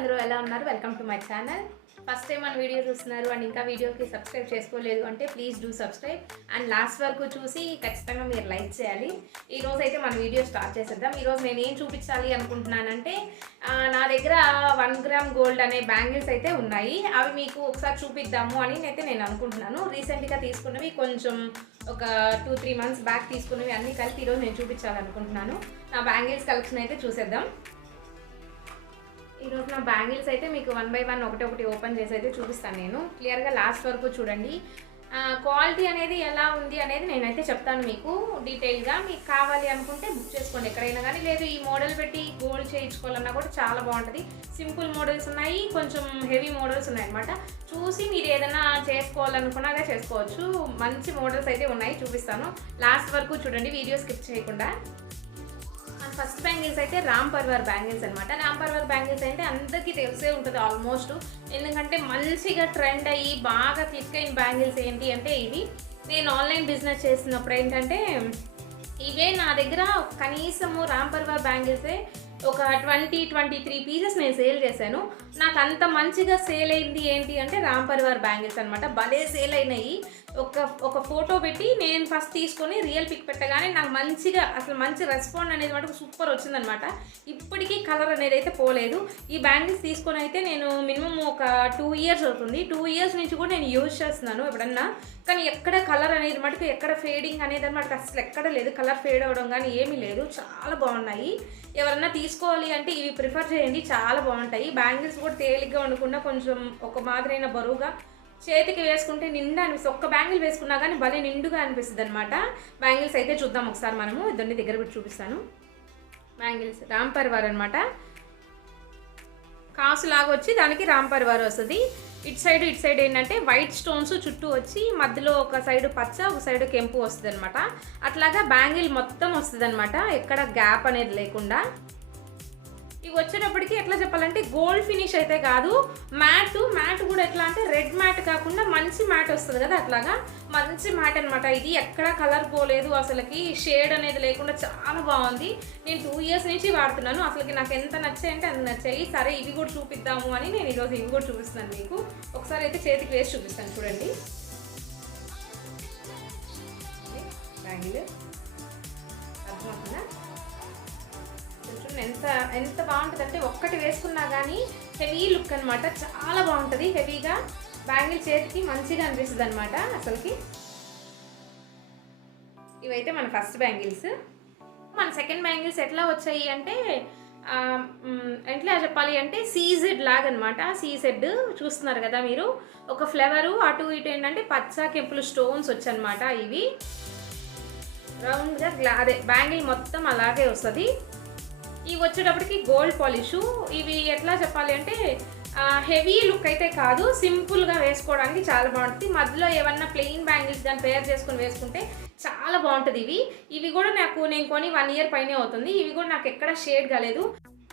అందరూ ఎలా ఉన్నారు? Welcome to my channel. First time మన వీడియో చూస్తున్నారు అండ్ ఇంకా వీడియోకి సబ్స్క్రైబ్ చేసుకోలేదు అంటే please do subscribe and last వరకు చూసి ఖచ్చితంగా మీరు లైక్ చేయాలి. ఈరోజు అయితే మన వీడియో స్టార్ట్ చేసేద్దాం. ఈరోజు నేను ఏం చూపించాలి అనుకుంటున్నానంటే నా దగ్గర 1 గ్రామ్ గోల్డ్ అనే బ్యాంగిల్స్ అయితే ఉన్నాయి. అవి మీకు ఒకసారి చూపిద్దాము అని అయితే నేను అనుకుంటున్నాను. రీసెంట్గా తీసుకున్నవి కొంచెం ఒక 2-3 మంత్స్ బ్యాక్ తీసుకున్నవి అన్నీ కలిపి ఈరోజు నేను చూపించాలనుకుంటున్నాను. నా బ్యాంగిల్స్ కలెక్షన్ అయితే చూసేద్దాం. ఈరోజు నా బ్యాంగిల్స్ అయితే మీకు 1 by 1 ఒకటి ఓపెన్ చేసి అయితే చూపిస్తాను. నేను క్లియర్గా లాస్ట్ వరకు చూడండి. క్వాలిటీ అనేది ఎలా ఉంది అనేది నేనైతే చెప్తాను మీకు డీటెయిల్గా. మీకు కావాలి అనుకుంటే బుక్ చేసుకోండి ఎక్కడైనా కానీ. లేదు ఈ మోడల్ పెట్టి గోల్డ్ చేయించుకోవాలన్నా కూడా చాలా బాగుంటుంది. సింపుల్ మోడల్స్ ఉన్నాయి, కొంచెం హెవీ మోడల్స్ ఉన్నాయి అనమాట. చూసి మీరు ఏదైనా చేసుకోవాలనుకున్నాగా చేసుకోవచ్చు. మంచి మోడల్స్ అయితే ఉన్నాయి, చూపిస్తాను. లాస్ట్ వరకు చూడండి, వీడియో స్కిప్ చేయకుండా. ఫస్ట్ బ్యాంగిల్స్ అయితే రామ్ పర్వర్ బ్యాంగిల్స్ అనమాట. రామ్ పర్వర్ బ్యాంగిల్స్ అంటే అందరికీ తెలిసే ఉంటుంది ఆల్మోస్ట్. ఎందుకంటే మంచిగా ట్రెండ్ అయ్యి బాగా క్లిక్ అయిన బ్యాంగిల్స్ ఏంటి అంటే ఇవి. నేను ఆన్లైన్ బిజినెస్ చేసినప్పుడు ఏంటంటే ఇవే నా దగ్గర కనీసము రామ్ పర్వర్ బ్యాంగిల్సే ఒక 20-23 పీసెస్ నేను సేల్ చేశాను. నాకు అంత మంచిగా సేల్ అయింది ఏంటి అంటే రామ్ పర్వర్ బ్యాంగిల్స్ అనమాట. భలే సేల్ అయినాయి. ఒక ఫోటో పెట్టి నేను ఫస్ట్ తీసుకొని రియల్ పిక్ పెట్టగానే నాకు మంచిగా అసలు మంచి రెస్పాండ్ అనేది మటుకు సూపర్ వచ్చిందనమాట. ఇప్పటికీ కలర్ అనేది అయితే పోలేదు. ఈ బ్యాంగిల్స్ తీసుకొని అయితే నేను మినిమం ఒక 2 years అవుతుంది. 2 years నుంచి కూడా నేను యూజ్ చేస్తున్నాను ఎప్పుడన్నా. కానీ ఎక్కడ కలర్ అనేది మటుకు ఎక్కడ ఫేడింగ్ అనేది అనమాట అసలు ఎక్కడ లేదు. కలర్ ఫేడ్ అవ్వడం కానీ ఏమీ లేదు. చాలా బాగున్నాయి. ఎవరన్నా తీసుకోవాలి అంటే ఇవి ప్రిఫర్ చేయండి, చాలా బాగుంటాయి. బ్యాంగిల్స్ కూడా తేలిగ్గా ఉండకుండా కొంచెం ఒక మాదిరైన బరువుగా చేతికి వేసుకుంటే నిండా అనిపిస్తుంది. ఒక్క బ్యాంగిల్ వేసుకున్నా కానీ భలే నిండుగా అనిపిస్తుంది అనమాట. బ్యాంగిల్స్ అయితే చూద్దాం ఒకసారి మనము. ఇద్దరిని దగ్గర పెట్టి చూపిస్తాను. బ్యాంగిల్స్ రామ్ పర్వార్ అనమాట. కాసు లాగా వచ్చి దానికి రామ్ పర్వార్ వస్తుంది. ఇటు సైడ్ ఏంటంటే వైట్ స్టోన్స్ చుట్టూ వచ్చి మధ్యలో ఒక సైడ్ పచ్చ ఒక సైడ్ కెంపు వస్తుంది అనమాట. అట్లాగా బ్యాంగిల్ మొత్తం వస్తుంది అనమాట, ఎక్కడ గ్యాప్ అనేది లేకుండా. ఇవి వచ్చేటప్పటికి ఎట్లా చెప్పాలంటే గోల్డ్ ఫినిష్ అయితే కాదు, మ్యాట్ కూడా ఎట్లా అంటే రెడ్ మ్యాట్ కాకుండా మంచి మ్యాట్ వస్తుంది కదా, అట్లాగా మంచి మ్యాట్ అనమాట. ఇది ఎక్కడ కలర్ పోలేదు, అసలుకి షేడ్ అనేది లేకుండా చాలా బాగుంది. నేను 2 years నుంచి వాడుతున్నాను. అసలుకి నాకు ఎంత నచ్చాయంటే అంత నచ్చాయి. సరే ఇవి కూడా చూపిద్దాము అని నేను ఈరోజు ఇవి కూడా చూపిస్తున్నాను మీకు. ఒకసారి అయితే చేతికి వేసి చూపిస్తాను చూడండి. బ్యాంగిల్ అర్థమవుతుందా? ఎంత బాగుంటుంది అంటే ఒక్కటి వేసుకున్నా కానీ హెవీ లుక్ అనమాట. చాలా బాగుంటుంది హెవీగా. బ్యాంగిల్ చేతికి మంచిగా అనిపిస్తుంది అనమాట అసలుకి. ఇవైతే మన ఫస్ట్ బ్యాంగిల్స్. మన సెకండ్ బ్యాంగిల్స్ ఎట్లా వచ్చాయి అంటే ఎట్లా చెప్పాలి అంటే సీజెడ్ లాగా అనమాట. సీజెడ్ చూస్తున్నారు కదా మీరు. ఒక ఫ్లేవరు అటు ఇటు ఏంటంటే పచ్చ కెంపులు స్టోన్స్ వచ్చనమాట. ఇవి రౌండ్గా అదే బ్యాంగిల్ మొత్తం అలాగే వస్తుంది. ఇవి వచ్చేటప్పటికి గోల్డ్ పాలిషు. ఇవి ఎట్లా చెప్పాలి అంటే హెవీ లుక్ అయితే కాదు, సింపుల్గా వేసుకోవడానికి చాలా బాగుంటుంది. మధ్యలో ఏమన్నా ప్లెయిన్ బ్యాంగిల్స్ దాన్ని పేర్ చేసుకుని వేసుకుంటే చాలా బాగుంటుంది. ఇవి కూడా నేను కొని 1 year పైనే అవుతుంది. ఇవి కూడా నాకు ఎక్కడ షేడ్ కాలేదు.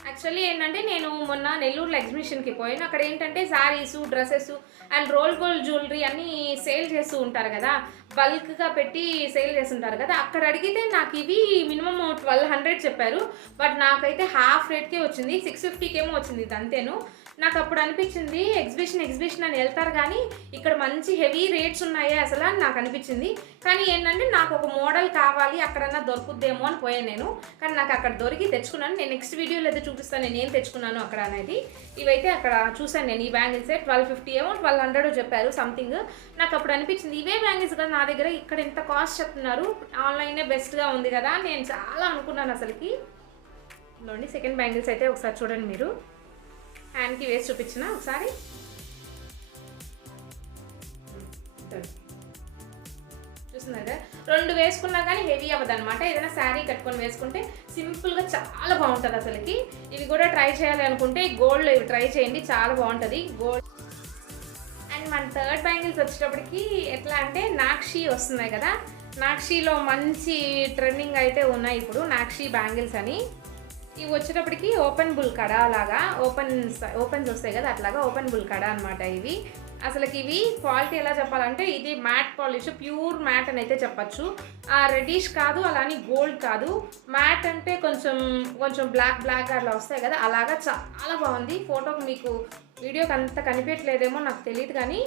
యాక్చువల్లీ ఏంటంటే నేను మొన్న నెల్లూరులో ఎగ్జిబిషన్కి పోయాను. అక్కడ ఏంటంటే saris, dresses and roll gold jewellery అన్నీ సేల్ చేస్తూ ఉంటారు కదా, బల్క్గా పెట్టి సేల్ చేస్తుంటారు కదా. అక్కడ అడిగితే నాకు ఇవి మినిమం 1200 చెప్పారు. బట్ నాకైతే హాఫ్ రేట్కే వచ్చింది, 650కేమో వచ్చింది. ఇది అంతేను. నాకు అప్పుడు అనిపించింది ఎగ్జిబిషన్ అని వెళ్తారు కానీ ఇక్కడ మంచి హెవీ రేట్స్ ఉన్నాయే అసలు అని నాకు అనిపించింది. కానీ ఏంటంటే నాకు ఒక మోడల్ కావాలి, అక్కడన్నా దొరుకుద్దేమో అని పోయాను నేను. కానీ నాకు అక్కడ దొరికి తెచ్చుకున్నాను. నేను నెక్స్ట్ వీడియోలో అయితే చూపిస్తాను నేను ఏం తెచ్చుకున్నాను అక్కడ అనేది. ఇవైతే అక్కడ చూసాను నేను. ఈ బ్యాంగిల్సే 1250 ఏమో 1200 చెప్పారు సంథింగ్. నాకు అప్పుడు అనిపించింది ఇవే బ్యాంగిల్స్ కదా నా దగ్గర, ఇక్కడ ఎంత కాస్ట్ చెప్తున్నారు, ఆన్లైనే బెస్ట్గా ఉంది కదా నేను చాలా అనుకున్నాను అసలుకి. ఇదిగోండి సెకండ్ బ్యాంగిల్స్ అయితే ఒకసారి చూడండి మీరు. హ్యాండ్కి వేసి చూపించిన ఒకసారి. చూస్తున్నారు 2 వేసుకున్నా కానీ హెవీ అవ్వదు అనమాట. ఏదైనా శారీ కట్టుకొని వేసుకుంటే సింపుల్గా చాలా బాగుంటుంది అసలుకి. ఇవి కూడా ట్రై చేయాలి అనుకుంటే గోల్డ్ ఇవి ట్రై చేయండి, చాలా బాగుంటుంది గోల్డ్. అండ్ మన థర్డ్ బ్యాంగిల్స్ వచ్చేటప్పటికి ఎట్లా అంటే నాక్షి వస్తున్నాయి కదా. నాక్షిలో మంచి ట్రెండింగ్ అయితే ఉన్నాయి ఇప్పుడు నాక్షి బ్యాంగిల్స్ అని. ఇవి వచ్చేటప్పటికి ఓపెన్ బుల్ కడా లాగా ఓపెన్స్ వస్తాయి కదా, అట్లాగా ఓపెన్ బుల్ కడా అనమాట. ఇవి అసలుకి ఇవి క్వాలిటీ ఎలా చెప్పాలంటే ఇది మ్యాట్ పాలిష్, ప్యూర్ మ్యాట్ అని అయితే చెప్పచ్చు. రెడ్డిష్ కాదు, అలానే గోల్డ్ కాదు. మ్యాట్ అంటే కొంచెం బ్లాక్ అలా వస్తాయి కదా, అలాగా చాలా బాగుంది. ఫోటోకి మీకు వీడియోకి అంత కనిపించట్లేదేమో నాకు తెలియదు, కానీ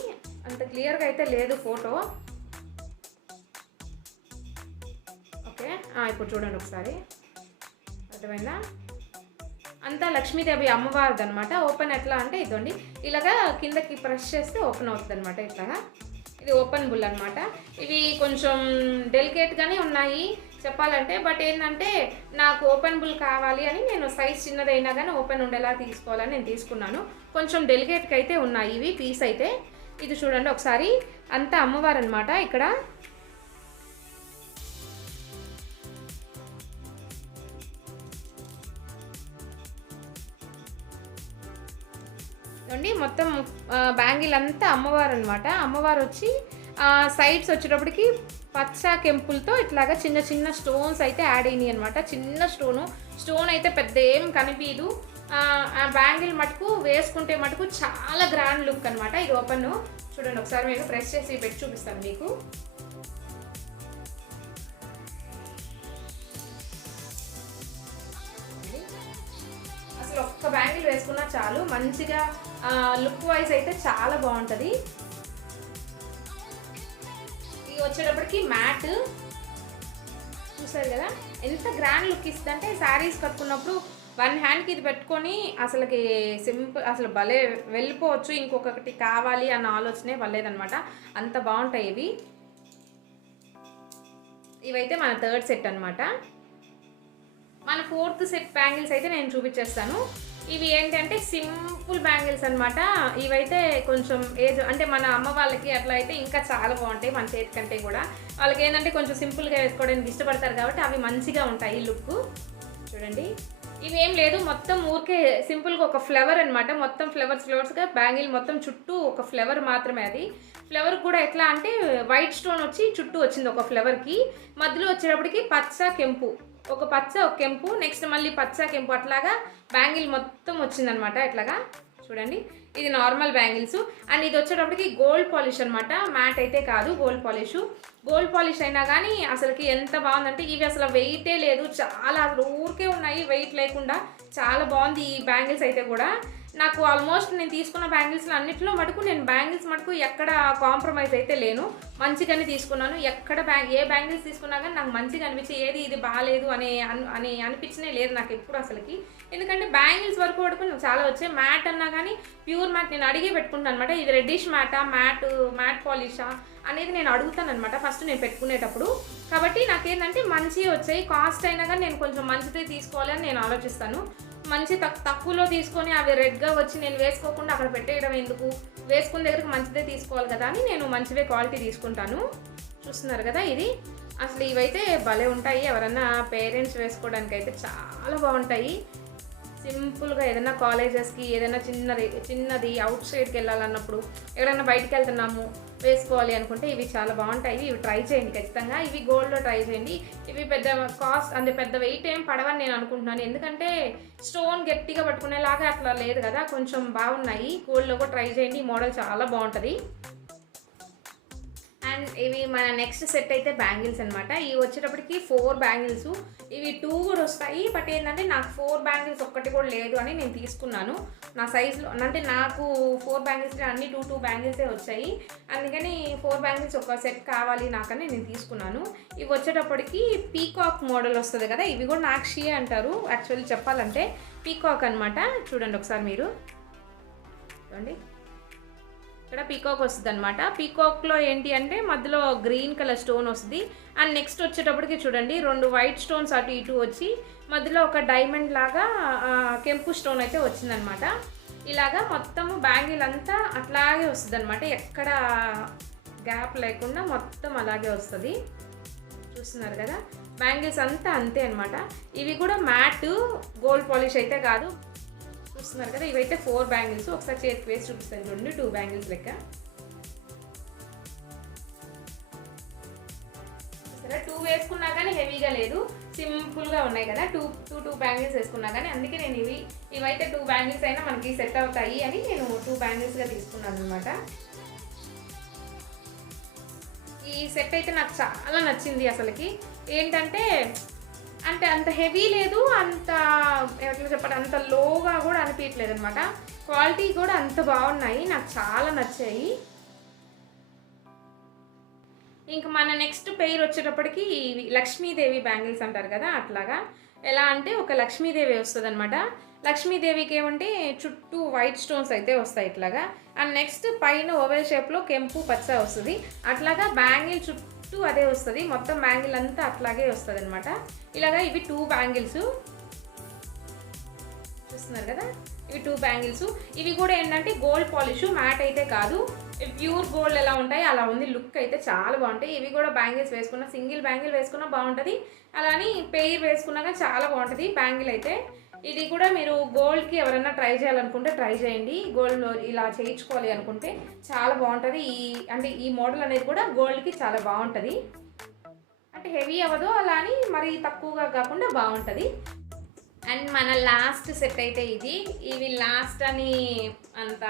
అంత క్లియర్గా అయితే లేదు ఫోటో. ఓకే, ఇప్పుడు చూడండి ఒకసారి, అర్థమైందా? అంతా లక్ష్మీదేవి అమ్మవారిది అనమాట. ఓపెన్ ఎట్లా అంటే ఇదండి, ఇలాగా కిందకి ప్రెస్ చేస్తే ఓపెన్ అవుతుంది అనమాట. ఇట్లాగా ఇది ఓపెన్ బుల్ అనమాట. ఇవి కొంచెం డెలికేట్గానే ఉన్నాయి చెప్పాలంటే, బట్ ఏంటంటే నాకు ఓపెన్ బుల్ కావాలి అని నేను సైజ్ చిన్నదైనా కానీ ఓపెన్ ఉండేలా తీసుకోవాలని నేను తీసుకున్నాను. కొంచెం డెలికేట్గా అయితే ఉన్నాయి ఇవి పీస్ అయితే. ఇది చూడండి ఒకసారి, అంతా అమ్మవారు అనమాట. ఇక్కడ అండి మొత్తం బ్యాంగిల్ అంతా అమ్మవారు అనమాట. అమ్మవారు వచ్చి సైడ్స్ వచ్చేటప్పటికి పచ్చ కెంపులతో ఇట్లాగా చిన్న స్టోన్స్ అయితే యాడ్ అయినాయి అనమాట. చిన్న స్టోన్ అయితే పెద్ద ఏం కనిపించదు. ఆ బ్యాంగిల్ మటుకు వేసుకుంటే మటుకు చాలా గ్రాండ్ లుక్ అనమాట. ఇది ఓపెన్ చూడండి ఒకసారి, మీకు ప్రెస్ చేసి పెట్టి చూపిస్తాను మీకు. అసలు ఒక్క బ్యాంగిల్ వేసుకున్నా చాలు, మంచిగా లుక్ వైజ్ అయితే చాలా బాగుంటుంది. ఇది వచ్చేటప్పటికి మ్యాట్ చూసారు కదా ఎంత గ్రాండ్ లుక్ ఇస్తుంది అంటే, శారీస్ కట్టుకున్నప్పుడు వన్ హ్యాండ్కి ఇది పెట్టుకొని అసలుకి సింపుల్, అసలు భలే వెళ్ళిపోవచ్చు. ఇంకొకటి కావాలి అన్న ఆలోచనే పర్లేదనమాట, అంత బాగుంటాయి ఇవి. ఇవైతే మన థర్డ్ సెట్ అనమాట. మన ఫోర్త్ సెట్ బ్యాంగిల్స్ అయితే నేను చూపించేస్తాను. ఇవి ఏంటంటే సింపుల్ బ్యాంగిల్స్ అనమాట. ఇవైతే కొంచెం ఏజ్ అంటే మన అమ్మ వాళ్ళకి అట్లా అయితే ఇంకా చాలా బాగుంటాయి మన చేతి కంటే కూడా. వాళ్ళకి ఏంటంటే కొంచెం సింపుల్గా వేసుకోవడానికి ఇష్టపడతారు కాబట్టి అవి మంచిగా ఉంటాయి లుక్. చూడండి, ఇవేం లేదు, మొత్తం ఊరికే సింపుల్గా ఒక ఫ్లవర్ అనమాట. మొత్తం ఫ్లవర్స్గా బ్యాంగిల్ మొత్తం చుట్టూ ఒక ఫ్లవర్ మాత్రమే. అది ఫ్లవర్ కూడా ఎట్లా అంటే వైట్ స్టోన్ వచ్చి చుట్టూ వచ్చింది ఒక ఫ్లవర్కి. మధ్యలో వచ్చేటప్పటికి పచ్చ కెంపు, ఒక పచ్చ ఒక కెంపు, నెక్స్ట్ మళ్ళీ పచ్చ కెంపు, అట్లాగా బ్యాంగిల్ మొత్తం వచ్చిందనమాట. ఇట్లాగా చూడండి, ఇది నార్మల్ బ్యాంగిల్స్. అండ్ ఇది వచ్చేటప్పటికి గోల్డ్ పాలిష్ అనమాట, మ్యాట్ అయితే కాదు, గోల్డ్ పాలిష్. గోల్డ్ పాలిష్ అయినా కానీ అసలుకి ఎంత బాగుందంటే, ఇవి అసలు వెయిటే లేదు, చాలా అసలు ఊరికే ఉన్నాయి వెయిట్ లేకుండా. చాలా బాగుంది ఈ బ్యాంగిల్స్ అయితే కూడా. నాకు ఆల్మోస్ట్ నేను తీసుకున్న బ్యాంగిల్స్లో అన్నింటిలో మటుకు నేను బ్యాంగిల్స్ మటుకు ఎక్కడ కాంప్రమైజ్ అయితే లేను, మంచిగానే తీసుకున్నాను. ఎక్కడ ఏ బ్యాంగిల్స్ తీసుకున్నా కానీ నాకు మంచిగా అనిపించి ఏది ఇది బాగాలేదు అని అనిపించనే లేదు నాకు ఎప్పుడు అసలుకి. ఎందుకంటే బ్యాంగిల్స్ వరకు నాకు చాలా వచ్చాయి. మ్యాట్ అన్నా కానీ ప్యూర్ మ్యాట్ నేను అడిగి పెట్టుకుంటాను అనమాట. ఇది రెడ్డిష్ మ్యాటా, మ్యాట్ పాలిషా అనేది నేను అడుగుతాను అనమాట ఫస్ట్ నేను పెట్టుకునేటప్పుడు. కాబట్టి నాకేంటంటే మంచివి వచ్చాయి. కాస్ట్ అయినా కానీ నేను కొంచెం మంచిదే తీసుకోవాలని నేను ఆలోచిస్తాను. మంచి తక్కువలో తీసుకొని అవి రెడ్గా వచ్చి నేను వేసుకోకుండా అక్కడ పెట్టేయడం ఎందుకు, వేసుకున్న దగ్గరికి మంచిదే తీసుకోవాలి కదా అని నేను మంచివే క్వాలిటీ తీసుకుంటాను. చూస్తున్నారు కదా, ఇది అసలు ఇవైతే భలే ఉంటాయి. ఎవరన్నా పేరెంట్స్ వేసుకోవడానికి అయితే చాలా బాగుంటాయి. సింపుల్గా ఏదైనా కాలేజెస్కి ఏదైనా చిన్నది అవుట్ సైడ్కి వెళ్ళాలన్నప్పుడు, ఎక్కడైనా బయటికి వెళ్తున్నాము వేసుకోవాలి అనుకుంటే ఇవి చాలా బాగుంటాయి. ఇవి ట్రై చేయండి ఖచ్చితంగా. ఇవి గోల్డ్లో ట్రై చేయండి. ఇవి పెద్ద కాస్ట్ అంటే పెద్ద వెయిట్ ఏం పడవని నేను అనుకుంటున్నాను, ఎందుకంటే స్టోన్ గట్టిగా పట్టుకునేలాగా అట్లా లేదు కదా, కొంచెం బాగున్నాయి. గోల్డ్లో కూడా ట్రై చేయండి, ఈ మోడల్ చాలా బాగుంటుంది. అండ్ ఇవి మన నెక్స్ట్ సెట్ అయితే బ్యాంగిల్స్ అనమాట. ఇవి వచ్చేటప్పటికి 4 బ్యాంగిల్స్, ఇవి 2 కూడా వస్తాయి. బట్ ఏంటంటే నాకు 4 బ్యాంగిల్స్ ఒక్కటి కూడా లేదు అని నేను తీసుకున్నాను నా సైజులో. అంటే నాకు 4 బ్యాంగిల్స్ అన్ని 2 బ్యాంగిల్సే వచ్చాయి, అందుకని 4 బ్యాంగిల్స్ ఒక సెట్ కావాలి నాకని నేను తీసుకున్నాను. ఇవి వచ్చేటప్పటికి పీకాక్ మోడల్ వస్తుంది కదా, ఇవి కూడా నాక్షియే అంటారు యాక్చువల్లీ చెప్పాలంటే. పీకాక్ అనమాట. చూడండి ఒకసారి మీరు చూడండి, ఇక్కడ పీకాక్ వస్తుంది అనమాట. పీకాక్లో ఏంటి అంటే మధ్యలో గ్రీన్ కలర్ స్టోన్ వస్తుంది. అండ్ నెక్స్ట్ వచ్చేటప్పటికి చూడండి 2 వైట్ స్టోన్స్ అటు ఇటు వచ్చి మధ్యలో ఒక డైమండ్ లాగా కెంపు స్టోన్ అయితే వచ్చిందనమాట. ఇలాగా మొత్తము బ్యాంగిల్ అంతా అట్లాగే వస్తుంది అనమాట, ఎక్కడ గ్యాప్ లేకుండా మొత్తం అలాగే వస్తుంది. చూస్తున్నారు కదా, బ్యాంగిల్స్ అంతా అంతే అనమాట. ఇవి కూడా మ్యాట్ గోల్డ్ పాలిష్ అయితే కాదు. చూస్తున్నారు కదా, ఇవైతే 4 బ్యాంగిల్స్. ఒకసారి చేతికి వేసి చూపిస్తాను చూడండి, 2 బ్యాంగిల్స్ లెక్క. సరే 2 వేసుకున్నా కానీ హెవీగా లేదు, సింపుల్గా ఉన్నాయి కదా. 2 బ్యాంగిల్స్ వేసుకున్నా కానీ, అందుకే నేను ఇవైతే 2 బ్యాంగిల్స్ అయినా మనకి సెట్ అవుతాయి అని నేను 2 బ్యాంగిల్స్గా తీసుకున్నాను అనమాట. ఈ సెట్ అయితే నాకు చాలా నచ్చింది అసలుకి. ఏంటంటే అంటే అంత హెవీ లేదు, అంత ఎట్లా చెప్పాలి, అంత లోగా కూడా అనిపించలేదు అనమాట. క్వాలిటీ కూడా అంత బాగున్నాయి, నాకు చాలా నచ్చాయి. ఇంక మన నెక్స్ట్ పెయిర్ వచ్చేటప్పటికి లక్ష్మీదేవి బ్యాంగిల్స్ అంటారు కదా, అట్లాగా. ఎలా అంటే ఒక లక్ష్మీదేవి వస్తుంది అనమాట. లక్ష్మీదేవికి ఏమంటే చుట్టూ వైట్ స్టోన్స్ అయితే వస్తాయి ఇట్లాగా. అండ్ నెక్స్ట్ పైన ఓవెల్ షేప్లో కెంపు పచ్చ వస్తుంది. అట్లాగా బ్యాంగిల్ చుట్టూ అదే వస్తుంది, మొత్తం బ్యాంగిల్ అంతా అట్లాగే వస్తుంది అనమాట. ఇలాగా ఇవి 2 బ్యాంగిల్స్ చూస్తున్నారు కదా, ఇవి 2 బ్యాంగిల్స్. ఇవి కూడా ఏంటంటే గోల్డ్ పాలిష్, మ్యాట్ అయితే కాదు. ప్యూర్ గోల్డ్ ఎలా ఉంటాయి అలా ఉంది, లుక్ అయితే చాలా బాగుంటాయి. ఇవి కూడా బ్యాంగిల్స్ వేసుకున్నా, సింగిల్ బ్యాంగిల్ వేసుకున్నా బాగుంటుంది, అలాని పెయిర్ వేసుకున్నాక చాలా బాగుంటుంది బ్యాంగిల్ అయితే. ఇది కూడా మీరు గోల్డ్కి ఎవరైనా ట్రై చేయాలనుకుంటే ట్రై చేయండి. గోల్డ్ ఇలా చేయించుకోవాలి అనుకుంటే చాలా బాగుంటుంది. అంటే ఈ మోడల్ అనేది కూడా గోల్డ్కి చాలా బాగుంటుంది, అంటే హెవీ అవ్వదు, అలా అని మరీ తక్కువగా కాకుండా బాగుంటుంది. అండ్ మన లాస్ట్ సెట్ అయితే ఇవి లాస్ట్ అని అంత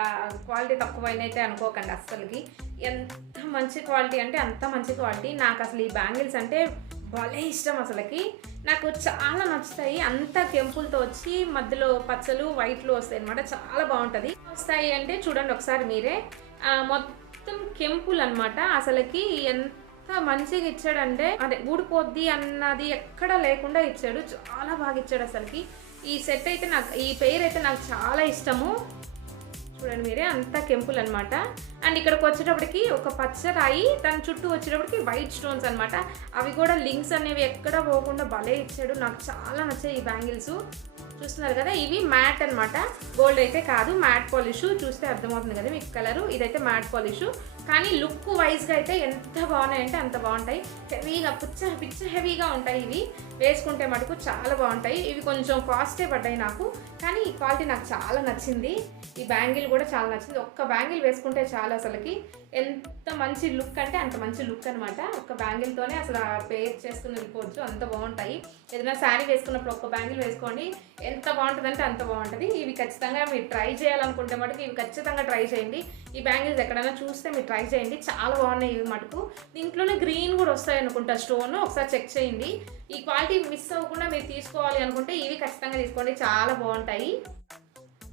క్వాలిటీ తక్కువైనైతే అనుకోకండి అస్సలకి. ఎంత మంచి క్వాలిటీ అంటే అంత మంచి క్వాలిటీ. నాకు అసలు ఈ బ్యాంగిల్స్ అంటే భలే ఇష్టం అసలుకి, నాకు చాలా నచ్చుతాయి. అంతా కెంపులతో వచ్చి మధ్యలో పచ్చలు వైట్లు వస్తాయి అనమాట, చాలా బాగుంటుంది. వస్తాయి అంటే చూడండి ఒకసారి మీరే, మొత్తం కెంపులు అనమాట. అసలుకి ఎంత మంచిగా ఇచ్చాడంటే అదే ఊడిపోద్ది అన్నది ఎక్కడ లేకుండా ఇచ్చాడు, చాలా బాగా ఇచ్చాడు అసలుకి. ఈ సెట్ అయితే నాకు, ఈ పెయిర్ అయితే నాకు చాలా ఇష్టము. చూడండి మీరే, అంతా కెంపుల్ అనమాట. అండ్ ఇక్కడికి వచ్చేటప్పటికి ఒక పచ్చ రాయి, దాని చుట్టూ వచ్చేటప్పటికి వైట్ స్టోన్స్ అనమాట. అవి కూడా లింక్స్ అనేవి ఎక్కడ పోకుండా భలే ఇచ్చాడు, నాకు చాలా నచ్చాయి ఈ బ్యాంగిల్స్. చూస్తున్నారు కదా, ఇవి మ్యాట్ అనమాట, గోల్డ్ అయితే కాదు, మ్యాట్ పాలిష్. చూస్తే అర్థమవుతుంది కదా మీకు కలరు, ఇదైతే మ్యాట్ పాలిష్. కానీ లుక్ వైజ్గా అయితే ఎంత బాగున్నాయంటే అంత బాగుంటాయి. హెవీగా పిచ్చ హెవీగా ఉంటాయి ఇవి, వేసుకుంటే మటుకు చాలా బాగుంటాయి. ఇవి కొంచెం కాస్టే పడ్డాయి నాకు, కానీ ఈ క్వాలిటీ నాకు చాలా నచ్చింది. ఈ బ్యాంగిల్ కూడా చాలా నచ్చింది. ఒక్క బ్యాంగిల్ వేసుకుంటే చాలా అసలుకి ఎంత మంచి లుక్ అంటే అంత మంచి లుక్ అనమాట. ఒక్క బ్యాంగిల్తోనే అసలు పేర్ చేసుకుని వెళ్ళిపోవచ్చు, అంత బాగుంటాయి. ఏదైనా శారీ వేసుకున్నప్పుడు ఒక్క బ్యాంగిల్ వేసుకోండి, ఎంత బాగుంటుంది అంటే అంత బాగుంటుంది. ఇవి ఖచ్చితంగా మీరు ట్రై చేయాలనుకుంటే మటుకు ఇవి ఖచ్చితంగా ట్రై చేయండి. ఈ బ్యాంగిల్స్ ఎక్కడైనా చూస్తే మీరు ట్రై చేయండి, చాలా బాగున్నాయి ఇవి మటుకు. దీంట్లోనే గ్రీన్ కూడా వస్తాయి అనుకుంటా స్టోన్, ఒకసారి చెక్ చేయండి. ఈ క్వాలిటీ మిస్ అవ్వకుండా మీరు తీసుకోవాలి అనుకుంటే ఇవి ఖచ్చితంగా తీసుకోండి, చాలా బాగుంటాయి.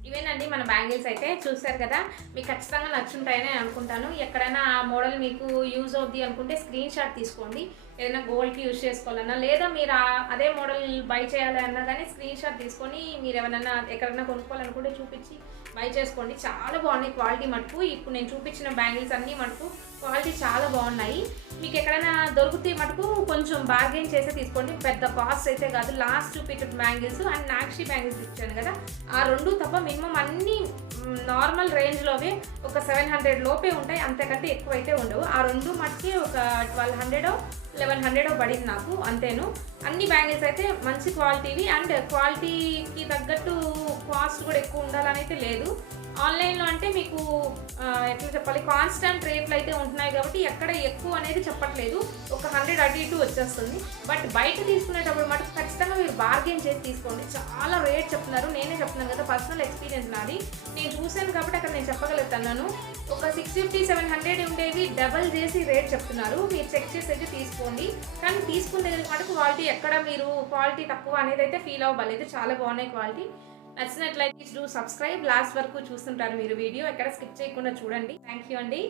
ఇవేనండి మన బ్యాంగిల్స్ అయితే. చూసారు కదా, మీకు ఖచ్చితంగా నచ్చుంటాయని అనుకుంటాను. ఎక్కడైనా ఆ మోడల్ మీకు యూజ్ అవుద్ది అనుకుంటే స్క్రీన్ షాట్ తీసుకోండి. ఏదైనా గోల్డ్కి యూజ్ చేసుకోవాలన్నా, లేదా మీరు అదే మోడల్ బై చేయాలి అన్నా కానీ స్క్రీన్ షాట్ తీసుకొని మీరు ఎవరైనా ఎక్కడైనా కొనుక్కోవాలనుకుంటే చూపించి బై చేసుకోండి. చాలా బాగున్నాయి క్వాలిటీ మటుకు. ఇప్పుడు నేను చూపించిన బ్యాంగిల్స్ అన్నీ మటుకు క్వాలిటీ చాలా బాగున్నాయి. మీకు ఎక్కడైనా దొరికితే మటుకు కొంచెం బార్గెన్ చేసే తీసుకోండి, పెద్ద కాస్ట్ అయితే కాదు. లాస్ట్ చూపించిన బ్యాంగిల్స్ అండ్ నాక్షి బ్యాంగిల్స్ ఇచ్చాను కదా, ఆ 2 తప్ప మినిమం అన్నీ నార్మల్ రేంజ్లోవే ఒక 700 లోపే ఉంటాయి, అంతకంటే ఎక్కువ అయితే ఉండవు. ఆ 2 మటుకే ఒక 1200 1100 పడింది నాకు, అంతేను. అన్ని బ్యాంగిల్స్ అయితే మంచి క్వాలిటీవి, అండ్ క్వాలిటీకి తగ్గట్టు కాస్ట్ కూడా ఎక్కువ ఉండాలని అయితే లేదు. ఆన్లైన్లో అంటే మీకు ఎట్లా చెప్పాలి, కాన్స్టెంట్ రేట్లు అయితే ఉంటున్నాయి కాబట్టి ఎక్కడ ఎక్కువ అనేది చెప్పట్లేదు, ఒక 100 అటు ఇటు వచ్చేస్తుంది. బట్ బయట తీసుకునేటప్పుడు మటుకు ఖచ్చితంగా మీరు బార్గెన్ చేసి తీసుకోండి. చాలా రేట్ చెప్తున్నారు, నేనే చెప్తున్నాను కదా, పర్సనల్ ఎక్స్పీరియన్స్ నాది, నేను చూశాను కాబట్టి అక్కడ నేను చెప్పగలుగుతున్నాను. ఒక 650-700 ఉండేవి డబల్ చేసి రేట్ చెప్తున్నారు, మీరు చెక్ చేసి అయితే తీసుకోండి. కానీ తీసుకునే మటుకు క్వాలిటీ ఎక్కడ మీరు క్వాలిటీ తక్కువ అనేది అయితే ఫీల్ అవ్వలేదు, చాలా బాగున్నాయి క్వాలిటీ. నచ్చినట్లయితే ప్లీజ్ డూ సబ్స్క్రైబ్. లాస్ట్ వరకు చూస్తుంటారు మీరు వీడియో, ఎక్కడ స్కిప్ చేయకుండా చూడండి. థ్యాంక్ యూ అండి.